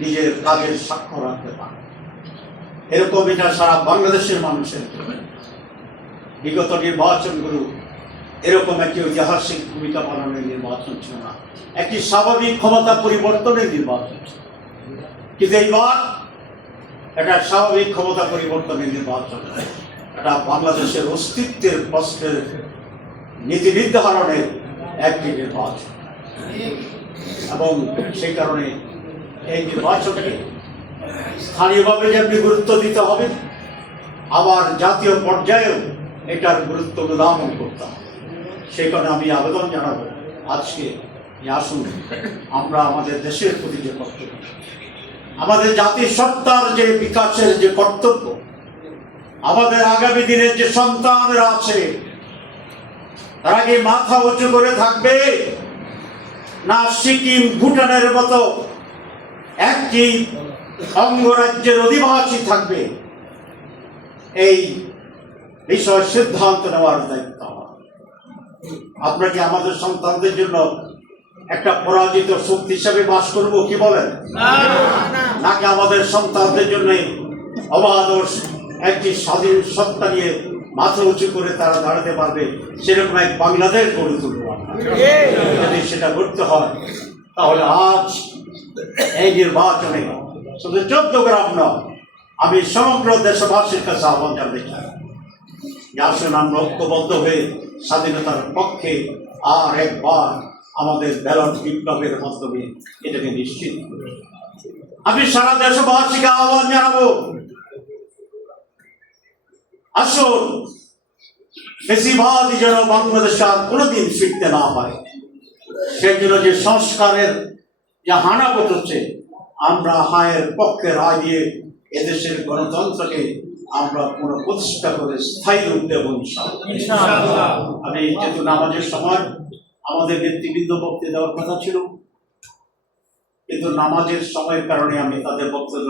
নিজের কাজের স্বাক্ষর রাখতে পারে। এরকম এটা সারা বাংলাদেশের মানুষের জন্য বিগত নির্বাচনগুলো এরকম একটি ঐতিহাসিক ভূমিকা পালনের নির্বাচন ছিল না, একটি স্বাভাবিক ক্ষমতা পরিবর্তনের নির্বাচন ছিল। কিন্তু এইবার এটা স্বাভাবিক ক্ষমতা পরিবর্তনের নির্বাচন, এটা বাংলাদেশের অস্তিত্বের প্রশ্নের নীতি নির্ধারণের একটি নির্বাচন। এবং সেই কারণে এই নির্বাচনকে স্থানীয়ভাবে যেমনি গুরুত্ব দিতে হবে, আবার জাতীয় পর্যায়েও এটার গুরুত্ব অনুধাবন করতে হবে। সেই কারণে আমি আবেদন জানাবো আজকে আসুন আমরা আমাদের দেশের প্রতি যে কর্তব্য, আমাদের জাতির সত্তার যে বিকাশের যে কর্তব্য, আমাদের আগামী দিনের যে সন্তানরা আছে তারা কি মাথা উঁচু করে থাকবে, না সিকিম ভুটানের মতো একটি অঙ্গরাজ্যের অধিবাসী থাকবে, এই বিষয় সিদ্ধান্ত নেওয়ার দায়িত্ব। আমরা কি আমাদের সন্তানদের জন্য একটা পরাজিত শক্তি হিসাবে বাস করব কি বলেন, নাকি আমাদের সন্তানদের জন্য অবাধ একটি স্বাধীন সত্তা নিয়ে মাথা উঁচু করে তারা দাঁড়াতে পারবে সেরকম এক বাংলাদেশ গড়ে তুলব? যদি সেটা করতে হয় তাহলে আজ এই নির্বাচনে শুধু 14 গ্রাম নয়, আমি সমগ্র দেশবাসীর কাছে আহ্বান জানাতে চাই যে আসুন আমরা ঐক্যবদ্ধ হয়ে স্বাধীনতার পক্ষে আর একবার আমাদের ব্যালট বিপ্লবের মাধ্যমে এটাকে নিশ্চিত করি। আমি সারা দেশবাসীকে আহ্বান জানাবো, আসুন বেশিরভাগই যেন বাংলাদেশ আর কোনোদিন ফিরতে না পারে, সেই জন্য যে সংস্কারের যে হানা ঘটছে, আমরা হায়ের পক্ষে রায় দিয়ে এদেশের গণতন্ত্রকে আমরা পুনঃপ্রতিষ্ঠা করে স্থায়ী রূপ দেব ইনশাআল্লাহ। আমি যেহেতু নামাজের সময় আমাদের নেতৃবৃন্দ বক্তব্য দেওয়ার কথা ছিল, কিন্তু নামাজের সময়ের কারণে আমি তাদের বক্তব্য